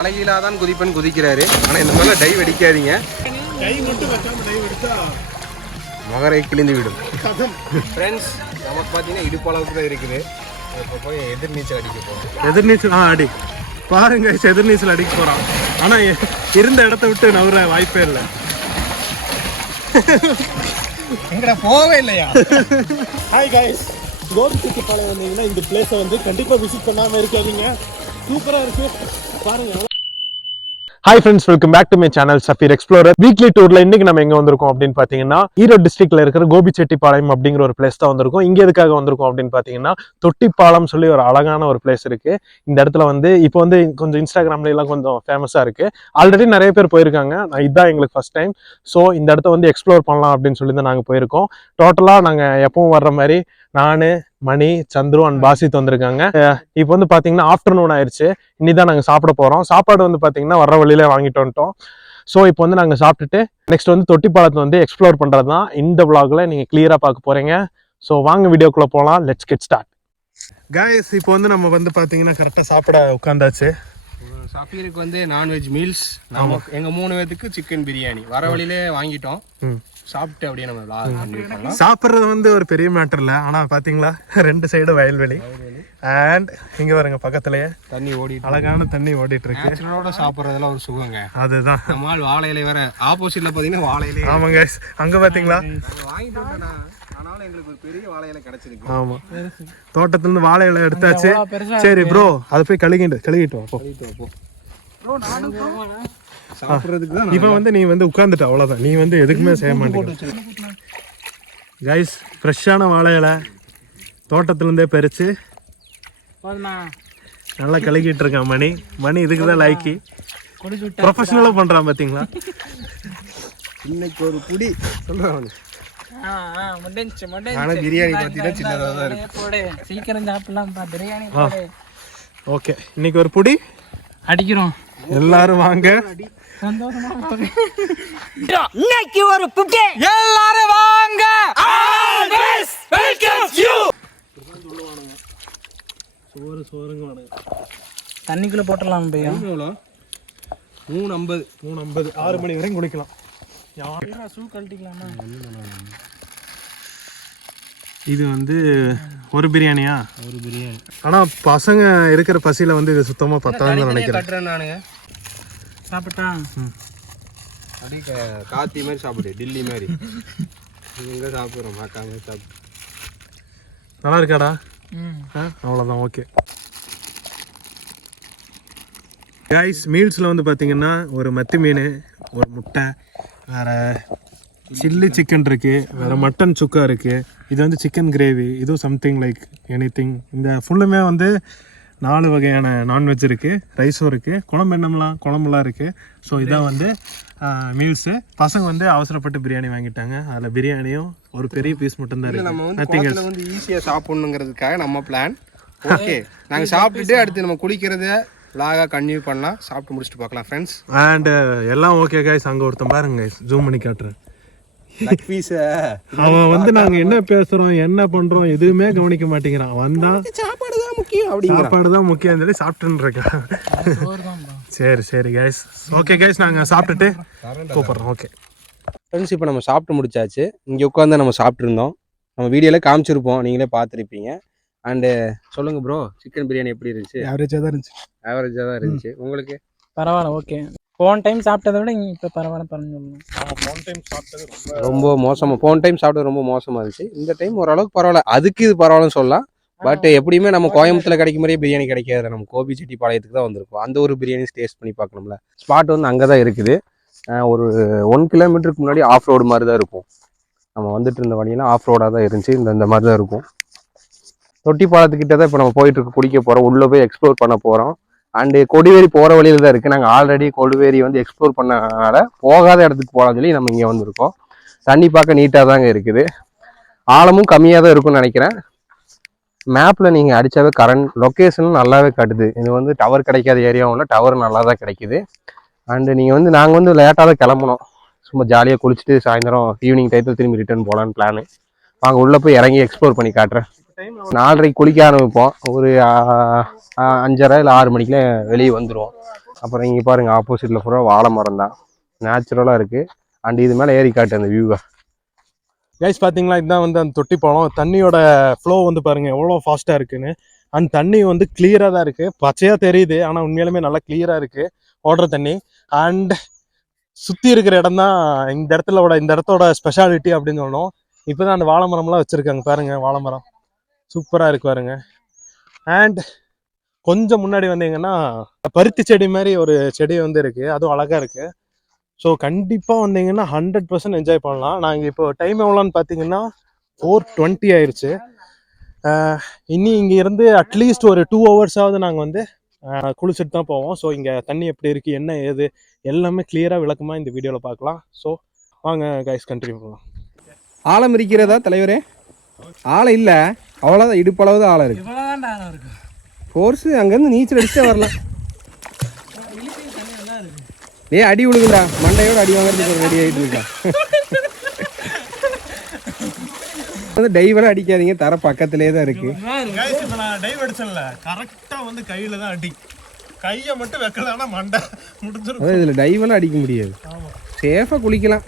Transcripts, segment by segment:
தலைகீழா தான் குதிப்பன் குதிக்கிறாரு. ஆனால் இந்த மாதிரிலாம் டைவ் அடிக்காதீங்க. டைவ் மட்டும் வைக்காம டைவ் அடிச்சா மகரை கிழிந்து விடும். ஃப்ரெண்ட்ஸ், நமக்கு பார்த்தீங்கன்னா இடுப்பு அளவுக்கு தான் இருக்குது. இப்போ போய் எதிர்நீச்சல் அடிக்க போகிறோம். எதிர்நீச்சல் அடி பாருங்க, எதிர்நீச்சல் அடிக்க போகிறான். ஆனால் இருந்த இடத்த விட்டு நவர வாய்ப்பே இல்லை. எங்கடா போவே இல்லையா? ஹாய் கைஸ், கோபிச்செட்டிப்பாளையம் வந்தீங்கன்னா இந்த பிளேஸை வந்து கண்டிப்பாக விசிட் பண்ணாமல் இருக்காதீங்க. சூப்பராக இருக்குது பாருங்க. Hi friends, welcome back to my channel Safeer Explorer. Weekly டூர்ல இன்னைக்கு நம்ம எங்க வந்திருக்கோம் அப்படின்னு பாத்தீங்கன்னா, ஈரோடு டிஸ்ட்ரிக்ட்ல இருக்கிற கோபிச்செட்டிப்பாளையம் அப்படிங்கிற ஒரு பிளேஸ் தான் வந்திருக்கோம். இங்க எதுக்காக வந்திருக்கோம் அப்படின்னு பாத்தீங்கன்னா, தொட்டிப்பாலம் சொல்லி ஒரு அழகான ஒரு பிளேஸ் இருக்கு. இந்த இடத்துல வந்து இப்போ வந்து கொஞ்சம் இன்ஸ்டாகிராம்ல எல்லாம் கொஞ்சம் ஃபேமஸா இருக்கு. ஆல்ரெடி நிறைய பேர் போயிருக்காங்க. இதுதான் எங்களுக்கு ஃபர்ஸ்ட் டைம். ஸோ இந்த இடத்த வந்து எக்ஸ்ப்ளோர் பண்ணலாம் அப்படின்னு சொல்லி தான் நாங்கள் போயிருக்கோம். டோட்டலா நாங்க எப்பவும் வர்ற மாதிரி நானு, மணி, சந்துரு அண்ட் பாசித் வந்திருக்காங்க. இப்போ வந்து பாத்தீங்கன்னா ஆஃப்டர்நூன் ஆயிடுச்சு. இனிதான் நாங்கள் சாப்பிட போறோம். சாப்பாடு வந்து பாத்தீங்கன்னா வர்ற வழியில வாங்கிட்டு வந்துட்டோம். ஸோ இப்போ வந்து நாங்கள் சாப்பிட்டுட்டு நெக்ஸ்ட் வந்து தொட்டிப்பாலத்தை வந்து எக்ஸ்ப்ளோர் பண்றது தான் இந்த vlogல நீங்க கிளியரா பார்க்க போறீங்க. ஸோ வாங்க வீடியோக்குள்ள போகலாம். Let's get start. கைஸ், இப்போ வந்து நம்ம வந்து பாத்தீங்கன்னா கரெக்டாக சாப்பிட உட்காந்தாச்சு. சஃபீருக்கு வந்து நான்வெஜ் மீல்ஸ், நமக்கு எங்க 3 பேருக்கு சிக்கன் பிரியாணி வர வழியிலே வாங்கிட்டோம். சாப்பிட்டு அப்படியே நம்ம கண்டினியூ பண்ணலாம். சாப்பிட்றது வந்து ஒரு பெரிய மேட்டர் இல்லை. ஆனால் பார்த்தீங்களா, 2 சைடும் வயல்வெளி அண்ட் இங்கே வருங்க பக்கத்துலேயே தண்ணி ஓடி, அழகான தண்ணி ஓடிட்டு இருக்கு. நேச்சுரலோட சாப்பிட்றதுல ஒரு சுகங்க. அதுதான். நம்மால் வாழை இலை வேற ஆப்போசிட்ல பார்த்தீங்கன்னா வாழை இலை. ஆமாங்க, அங்கே பார்த்தீங்களா வாங்கிட்டு வந்தேன்னா, ஆனாலும் எங்களுக்கு ஒரு பெரிய வாழை இலை கிடைச்சிருக்கு. ஆமாம், தோட்டத்துலேருந்து வாழை இலை எடுத்தாச்சு. சரி ப்ரோ, அதை போய் கழுகிட்டு வா. சாப்பிட்றதுக்கு தான் இப்போ வந்து நீ வந்து உட்காந்துட்ட, அவ்வளோதான். நீ வந்து எதுக்குமே செய்ய மாட்டேங்க. கைஸ், ஃப்ரெஷ்ஷான வாழை இலை தோட்டத்துலேருந்தே பறிச்சு நல்லா கழுகிட்டு இருக்கான் மணி இதுக்கு தான் லைக்கி. ப்ரொஃபஷனலாக பண்ணுறான் பார்த்தீங்களா. இன்னைக்கு ஒரு புடி சொல்கிறேன். ஆனால் பிரியாணி பார்த்தீங்கன்னா சின்னதாக தான் இருக்கு. சீக்கிரம் சாப்பிடலாம் பிரியாணி. ஓகே, இன்னைக்கு ஒரு புடி அடிக்கிறோம். எல்லாரும் வாங்க. இன்னைக்கு ஒரு புடி, எல்லாரும் வாங்க. Always welcomes you. சோறுங்க தண்ணிக்குள்ள போட்டலாம் பையா. எவ்வளோ? 350 6 மணி வரைக்கும் குளிக்கலாம். ஷூ கழட்டிக்கலாமா? இது வந்து ஒரு பிரியாணியா? ஒரு பிரியாணி. ஆனால் பசங்க இருக்கிற பசியில் வந்து இது சுத்தமாக பத்தாதுன்னு நினைக்கிறேன். கட்டுறேன் நானுங்க. சாப்பிட்டான் அப்படியே காத்தி மாதிரி சாப்பிடு, டில்லி மாதிரி. எங்கே சாப்பிட்றோம் பார்க்காம சாப்பிடு. நல்லா இருக்காடா? அவ்வளோதான், ஓகே. கைஸ், மீல்ஸில் வந்து பார்த்தீங்கன்னா ஒரு மத்தி மீன், ஒரு முட்டை, வேறு சில்லி சிக்கன் இருக்குது, வேறு மட்டன் சுக்கா இருக்குது. இது வந்து சிக்கன் கிரேவி, இதுவும் சம்திங் லைக் எனிதிங். இந்த ஃபுல்லுமே வந்து 4 வகையான நான்வெஜ் இருக்குது, ரைஸும் இருக்குது, குழம்புலாம் இருக்குது. ஸோ இதான் வந்து மீல்ஸு. பசங்க வந்து அவசரப்பட்டு பிரியாணி வாங்கிட்டாங்க. அதில் பிரியாணியும் ஒரு பெரிய பீஸ் மட்டும்தான் இருக்குது. நம்ம வந்து ஈஸியாக சாப்பிட்ணுங்கிறதுக்காக நம்ம பிளான். ஓகே, நாங்கள் சாப்பிட்டுட்டு அடுத்து நம்ம குளிக்கிறத லாகாக கன்டினியூ பண்ணலாம். சாப்பிட்டு முடிச்சுட்டு பார்க்கலாம் ஃப்ரெண்ட்ஸ். அண்ட் எல்லாம் ஓகே கைஸ். அங்கே ஒருத்தன் பாருங்க கைஸ், ஜூம் பண்ணி காட்டுறேன். அவன் வந்து நாங்க என்ன பேசுறோம் என்ன பண்றோம் எதுவுமே கவனிக்க மாட்டேங்கிறான். வந்தா சாப்பாடு தான் முக்கியம், சாப்பாடு தான் முக்கியம் சொல்லி சாப்பிட்டுன்னு இருக்கான். சரி கைஸ், ஓகே கைஸ், நாங்க சாப்பிட்டுட்டு கூப்பிடுறோம். ஓகே ஃப்ரெண்ட்ஸ், இப்போ நம்ம சாப்பிட்டு முடிச்சாச்சு. இங்கே உட்காந்து நம்ம சாப்பிட்ருந்தோம். நம்ம வீடியோவில் காமிச்சிருப்போம், நீங்களே பார்த்துருப்பீங்க. அண்டு சொல்லுங்கள் ப்ரோ, சிக்கன் பிரியாணி எப்படி இருந்துச்சு? ஆவரேஜாக தான் இருந்துச்சு. உங்களுக்கு பரவாயில்ல, ஓகே. போன டைம் சாப்பிட்டதை விட இப்போ பரவாயில்ல. ரொம்ப மோசமாக, போன டைம் சாப்பிட்டது ரொம்ப மோசமாக இருந்துச்சு. இந்த டைம் ஓரளவுக்கு பரவாயில்ல. அதுக்கு இது பரவாயில்லன்னு சொல்லலாம். பட் எப்படியுமே நம்ம கோயம்புத்தூர்ல கிடைக்கும் மாதிரியே பிரியாணி கிடைக்காது. நம்ம கோபிச்செட்டிப்பாளையத்துக்கு தான் வந்திருக்கோம். அந்த ஒரு பிரியாணி டேஸ்ட் பண்ணி பார்க்கணும்ல. ஸ்பாட் வந்து அங்கே தான் இருக்குது. ஒரு 1 கிலோமீட்டருக்கு முன்னாடி ஆஃப் ரோடு மாதிரி தான் இருக்கும். நம்ம வந்துட்டு இருந்த வழியெல்லாம் ஆஃப் ரோடாக தான் இருந்துச்சு. இந்த மாதிரி தான் இருக்கும். தொட்டிப்பாலத்துக்கிட்ட தான் இப்போ நம்ம போயிட்டு இருக்க குடிக்க போகிறோம். உள்ளே போய் எக்ஸ்ப்ளோர் பண்ண போகிறோம். அண்டு கொடிவேரி போகிற வழியில் தான் இருக்குது. நாங்கள் ஆல்ரெடி கொடிவேரி வந்து எக்ஸ்ப்ளோர் பண்ணனால போகாத இடத்துக்கு போகலான்னு சொல்லி நம்ம இங்கே வந்திருக்கோம். தண்ணி பார்க்க நீட்டாக தாங்க இருக்குது. ஆழமும் கம்மியாக தான் இருக்கும்னு நினைக்கிறேன். மேப்பில் நீங்கள் அடித்தாவே கரண்ட் லொக்கேஷனும் நல்லாவே காட்டுது. இது வந்து டவர் கிடைக்காத ஏரியாவும் டவர் நல்லா தான் கிடைக்குது. அண்டு நீங்கள் வந்து நாங்கள் வந்து லேட்டாக தான் கிளம்பணும். சும்மா ஜாலியாக குளிச்சுட்டு சாயந்தரம் ஈவினிங் டயத்தில் திரும்பி ரிட்டர்ன் போகலான்னு பிளானு. வாங்க உள்ளே போய் இறங்கி எக்ஸ்ப்ளோர் பண்ணி காட்டுறேன். 4:30 குளிக்க ஆரம்பிப்போம். ஒரு 5:30 இல்லை 6 மணிக்குலாம் வெளியே வந்துடுவோம். அப்புறம் இங்கே பாருங்கள் ஆப்போசிட்டில் பூரா வாழை மரம் தான், நேச்சுரலாக இருக்குது. அண்ட் இது மேலே ஏறி காட்டு அந்த வியூவை. கைஸ் பார்த்தீங்களா, இதுதான் வந்து அந்த தொட்டி பாலம். தண்ணியோட ஃப்ளோ வந்து பாருங்கள் எவ்வளோ ஃபாஸ்ட்டாக இருக்குன்னு. அண்ட் தண்ணி வந்து கிளியராக தான் இருக்குது, பச்சையாக தெரியுது, ஆனால் உண்மையிலுமே நல்லா கிளியராக இருக்குது ஓடுற தண்ணி. அண்ட் சுற்றி இருக்கிற இடம் தான் இந்த இடத்தோட ஸ்பெஷாலிட்டி அப்படின்னு சொல்லணும். இப்போ தான் அந்த வாழை மரம்லாம் வச்சுருக்காங்க பாருங்கள், வாழை மரம் சூப்பராக இருக்கு பாருங்க. அண்ட் கொஞ்சம் முன்னாடி வந்தீங்கன்னா பருத்தி செடி மாதிரி ஒரு செடி வந்து இருக்குது, அதுவும் அழகாக இருக்குது. ஸோ கண்டிப்பாக வந்தீங்கன்னா 100% என்ஜாய் பண்ணலாம். நாங்கள் இப்போ டைம் எவ்வளோன்னு பார்த்தீங்கன்னா 4:20 ஆயிடுச்சு. இனி இங்கே இருந்து அட்லீஸ்ட் ஒரு 2 ஹவர்ஸாவது நாங்கள் வந்து குளிச்சுட்டு தான் போவோம். ஸோ இங்கே தண்ணி எப்படி இருக்குது, என்ன ஏது எல்லாமே கிளியராக விளக்கமாக இந்த வீடியோவில் பார்க்கலாம். ஸோ வாங்க கைஸ் கண்டினியூ பண்ணலாம். ஆழம் இருக்கிறதா தலைவரே? ஆழம் இல்லை, அவ்வளோதான், இடுப்பளவு தான் ஆழம் இருக்குது. ஃபோர்ஸு அங்கேருந்து நீச்சல் அடிச்சே வரலாம். அடி விழுகுண்டா, மண்டையோட அடி வாங்குறதுக்கு ரெடி ஆகிட்டு இருக்கா. வந்து டைவராக அடிக்காதீங்க, தர பக்கத்துலேயே தான் இருக்குது. நான் டைவ் அடிச்சேன்ல, கரெக்டாக வந்து கையில் தான் அடி, கையை மட்டும் வைக்கலன்னா மண்டை முடிஞ்சிடும். அதான் இதில் டைவெல்லாம் அடிக்க முடியாது, சேஃபாக குளிக்கலாம்.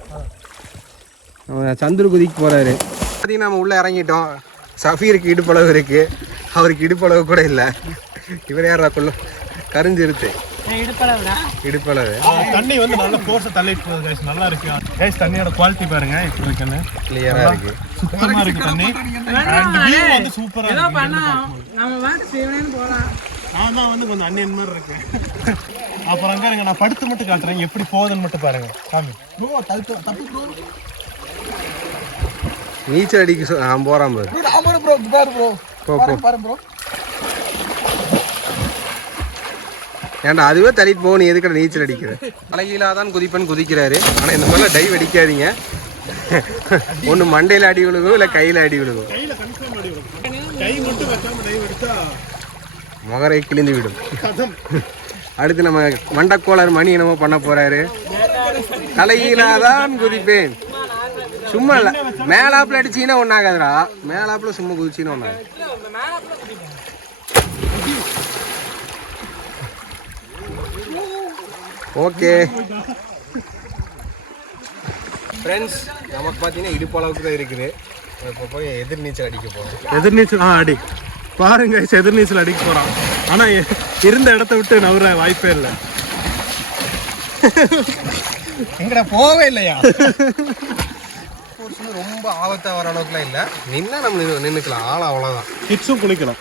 சந்துரு குதிக்கு போகிறாரு. பார்த்தீங்கன்னா நம்ம உள்ளே இறங்கிட்டோம். சஃபீருக்கு இடுப்பளவு இருக்குது, அவருக்கு இடுப்பளவு கூட இல்லை. இவர் யாரா கொள்ளும் கரிஞ்சிருத்து இடுப்பளவு. தண்ணி வந்து நல்ல ஃபோர்ஸை தள்ளிட்டு போகுது கைஸ், நல்லா இருக்கு கைஸ். தண்ணியோட குவாலிட்டி பாருங்க, இப்போ இருக்குன்னு கிளியராக இருக்குது, சுத்தமாக இருக்குது தண்ணி. அண்ட் வியூ வந்து சூப்பராக இருக்கு. நான் தான் வந்து கொஞ்சம் அன்னியன் மாதிரி இருக்கு. அப்புறம் அங்கே நான் படுத்து மட்டும் காட்டுறேன், எப்படி போகுதுன்னு மட்டும் பாருங்க. சாமி நீச்சல் அடிக்க நான் போகிறான் ப்ரோ. ஏன்டா அதுவே தள்ளிட்டு போகணும், எதுக்கட நீச்சல் அடிக்கிறது? தலைகீழாக தான் குதிக்கிறாரு. ஆனால் இந்த மாதிரிலாம் டைவ் அடிக்காதீங்க, ஒன்று மண்டையில் அடி விழுகும், இல்லை கையில் அடி விழுகும். முகரை கிழிந்து விடும். அடுத்து நம்ம மண்டக்கோளர் மணி என்னமோ பண்ண போறாரு. தலைகீழாக தான் குதிப்பேன், சும்மா இல்லை. மேலாப்பில் அடிச்சின்னா ஒன்றாகாதுடா, மேலாப்பில் சும்மா குதிச்சின்னா ஒன்றாது. ஓகே ஃப்ரெண்ட்ஸ், நமக்கு பார்த்தீங்கன்னா இடுப்பு அளவுக்கு தான் இருக்குது. இப்போ போய் எதிர்நீச்சல் அடிக்க போகிறோம். எதிர்நீச்சல் அடி பாருங்க, எதிர்நீச்சல் அடிக்க போகிறான். ஆனால் இருந்த இடத்த விட்டு நவுற வாய்ப்பே இல்லை. எங்கடா போவே இல்லையா? ரொம்ப ஆபத்தாக வர அளவுக்குலாம் இல்லை, நின்னா நம்ம நின்றுக்கலாம். ஆள் அவ்வளோதான். கிட்ஸும் குளிக்கலாம்,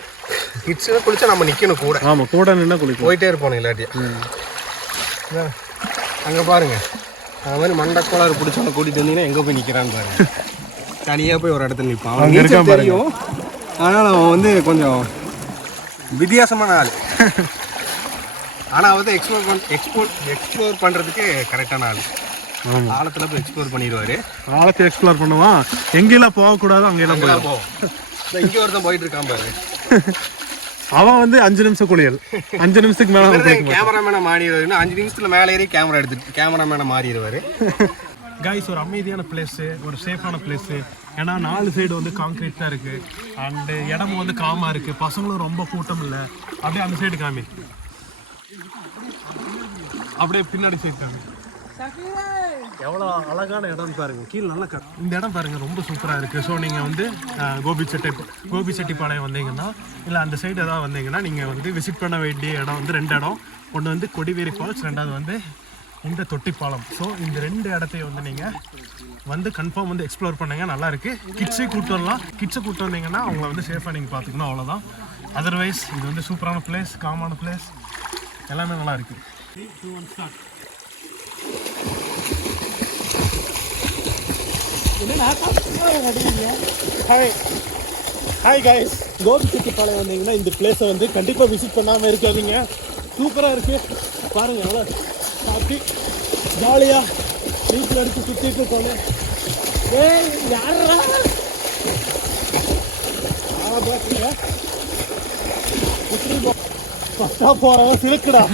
கிட்ஸும் குளிச்சா நம்ம நிற்கணும் கூட. ஆமாம், கூட நின்னா குளிக்கலாம். போயிட்டே இருப்போம் இல்லாட்டியா. அங்கே பாருங்க, அது மாதிரி மண்டக்கோளாறு பிடிச்சவனை கூட்டிட்டு வந்தீங்கன்னா எங்கே போய் நிற்கிறான்னு பாருங்க. தனியாக போய் ஒரு இடத்துல நிற்பான். அவன் தெரியும், ஆனால் அவன் வந்து கொஞ்சம் வித்தியாசமான ஆள். ஆனால் அவன் வந்து எக்ஸ்ப்ளோர் பண்ணுறதுக்கு கரெக்டான ஆள். ஆழத்தில் போய் எக்ஸ்ப்ளோர் பண்ணிடுவார். ஆழத்தை எக்ஸ்ப்ளோர் பண்ணுவான், எங்கெல்லாம் போகக்கூடாது அங்கெல்லாம் போவோம். இங்கே ஒருத்தன் போயிட்டு இருக்கான் பாரு, அவன் வந்து 5 நிமிஷம் குளியல், 5 நிமிஷத்துக்கு மேலே கேமராமேனை மாறிடுவார். 5 நிமிஷத்துல மேலே ஏறி கேமரா எடுத்துட்டு கேமராமேனை மாறிடுவார். கைஸ், ஒரு அமைதியான பிளேஸு, ஒரு சேஃபான பிளேஸு. ஏன்னா 4 சைடு வந்து கான்கிரீட் தான் இருக்குது. அண்டு இடமும் வந்து காமாக இருக்குது, பசங்களும் ரொம்ப கூட்டம் இல்லை. அப்படியே அந்த சைடு காமி, அப்படியே பின்னாடி சைடு காமி. எவ்வளோ அழகான இடம்னு பாருங்கள், கீழே நல்லா இந்த இடம் பாருங்கள், ரொம்ப சூப்பராக இருக்குது. ஸோ நீங்கள் வந்து கோபிச்செட்டிப்பாளையம் வந்தீங்கன்னா, இல்லை அந்த சைடு ஏதாவது வந்தீங்கன்னா நீங்கள் வந்து விசிட் பண்ண வேண்டிய இடம் வந்து 2 இடம். ஒன்று வந்து கொடிவேரி ஃபால்ஸ், 2வது வந்து இந்த தொட்டிப்பாலம். ஸோ இந்த 2 இடத்தையும் வந்து நீங்கள் வந்து கன்ஃபார்ம் வந்து எக்ஸ்ப்ளோர் பண்ணுங்க, நல்லாயிருக்கு. கிட்ஸே கூப்பிட்டு வரலாம், கிட்ஸை கூப்பிட்டு வந்தீங்கன்னா அவங்கள வந்து சேஃபாக நீங்கள் பார்த்துக்கணும், அவ்வளோதான். அதர்வைஸ் இது வந்து சூப்பரான பிளேஸ், காமான பிளேஸ், எல்லாமே நல்லா இருக்குது. ஹாய் கைஸ், கோபிச்செட்டிப்பாளையம் வந்தீங்கன்னா இந்த பிளேஸை வந்து கண்டிப்பாக விசிட் பண்ணாமல் இருக்காதீங்க. சூப்பராக இருக்குது பாருங்கள், எவ்வளோ ஹாப்பி ஜாலியாக நீச்சல் அடித்து சுற்றிட்டு இருக்கோங்க. யாரா ஃபஸ்ட்டாக போகிறவன் சிலுக்குடா.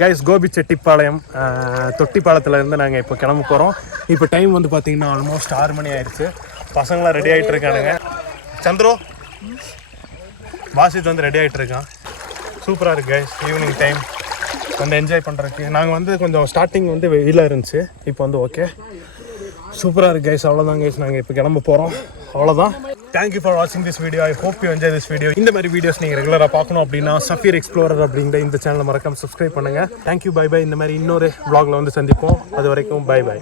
கைஸ், கோபிச்செட்டிப்பாளையம் தொட்டிப்பாளத்தில் இருந்து நாங்கள் இப்போ கிளம்ப போகிறோம். இப்போ டைம் வந்து பார்த்திங்கன்னா ஆல்மோஸ்ட் 6 மணி ஆயிடுச்சு. பசங்களாம் ரெடி ஆகிட்டு இருக்கானுங்க. சந்திரு வாசித் வந்து ரெடி ஆகிட்டு இருக்கான். சூப்பராக இருக்கு கைஸ். ஈவினிங் டைம் வந்து என்ஜாய் பண்ணுறதுக்கு. நாங்கள் வந்து கொஞ்சம் ஸ்டார்டிங் வந்து வெயிலாக இருந்துச்சு, இப்போ வந்து ஓகே சூப்பராக இருக்கு கைஸ். அவ்வளோதான் கைஸ், நாங்கள் இப்போ கிளம்ப போகிறோம். அவ்வளோதான். தேங்க்யூ ஃபார் வாட்சிங் this video. I hope you enjoy this video. இந்த மாதிரி வீடியோஸ் நீங்கள் ரெகுலராக பார்க்கணும் அப்படின்னா சஃபீர் எக்ஸ்ப்ளோரர் அப்படிங்கிற இந்த சேனலை மறக்காம சப்ஸ்கிரைப் பண்ணுங்கள். Thank you, bye bye. இந்த மாதிரி இன்னொரு vlogல வந்து சந்திப்போம். அது வரைக்கும் பை பை.